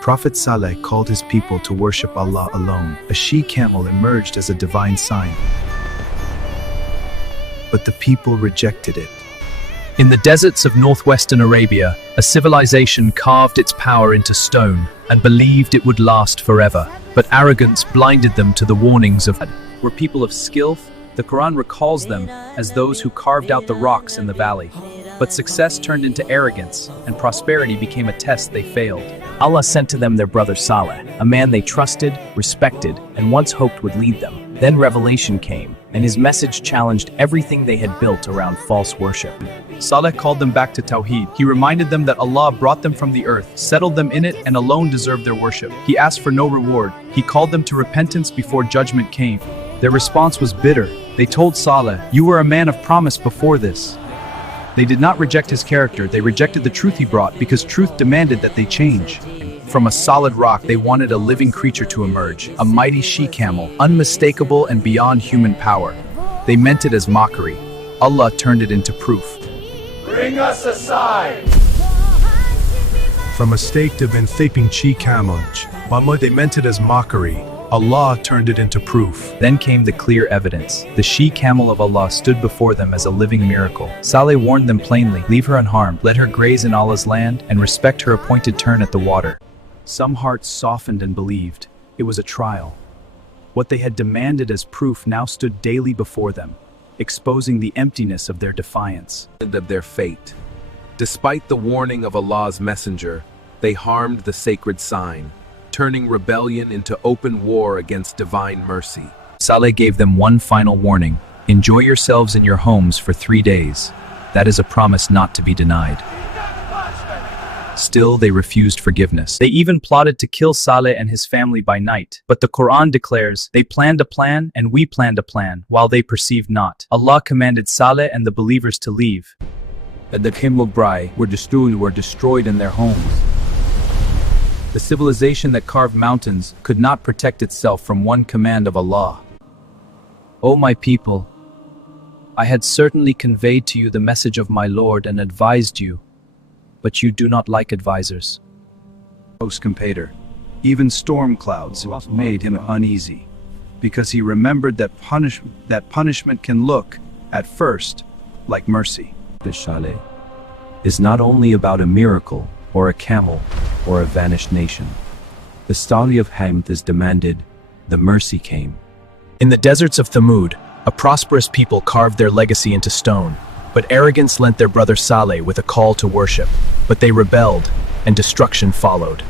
Prophet Saleh called his people to worship Allah alone. A she-camel emerged as a divine sign, but the people rejected it. In the deserts of northwestern Arabia, a civilization carved its power into stone and believed it would last forever. But arrogance blinded them to the warnings of were people of skill. The Quran recalls them as those who carved out the rocks in the valley. But success turned into arrogance, and prosperity became a test they failed. Allah sent to them their brother Saleh, a man they trusted, respected, and once hoped would lead them. Then revelation came, and his message challenged everything they had built around false worship. Saleh called them back to Tawheed. He reminded them that Allah brought them from the earth, settled them in it, and alone deserved their worship. He asked for no reward. He called them to repentance before judgment came. Their response was bitter. They told Saleh, "You were a man of promise before this." They did not reject his character, they rejected the truth he brought because truth demanded that they change. From a solid rock, they wanted a living creature to emerge, a mighty she-camel, unmistakable and beyond human power. They meant it as mockery. Allah turned it into proof. Bring us a sign! From a state of enthaping she-camel, they meant it as mockery. Allah turned it into proof. Then came the clear evidence. The she-camel of Allah stood before them as a living miracle. Saleh warned them plainly, leave her unharmed, let her graze in Allah's land, and respect her appointed turn at the water. Some hearts softened and believed. It was a trial. What they had demanded as proof now stood daily before them, exposing the emptiness of their defiance. Of their fate. Despite the warning of Allah's messenger, they harmed the sacred sign, turning rebellion into open war against divine mercy. Saleh gave them one final warning. Enjoy yourselves in your homes for 3 days. That is a promise not to be denied. Still, they refused forgiveness. They even plotted to kill Saleh and his family by night. But the Quran declares, they planned a plan and we planned a plan, while they perceived not. Allah commanded Saleh and the believers to leave. And the camel were destroyed in their homes. The civilization that carved mountains could not protect itself from one command of Allah. O my people, I had certainly conveyed to you the message of my Lord and advised you, but you do not like advisors. Compater. Even storm clouds made him uneasy, because he remembered that punishment can look, at first, like mercy. The Saleh is not only about a miracle, or a camel, or a vanished nation. The story of Hamd is demanded, the mercy came. In the deserts of Thamud, a prosperous people carved their legacy into stone, but arrogance lent their brother Saleh with a call to worship. But they rebelled, and destruction followed.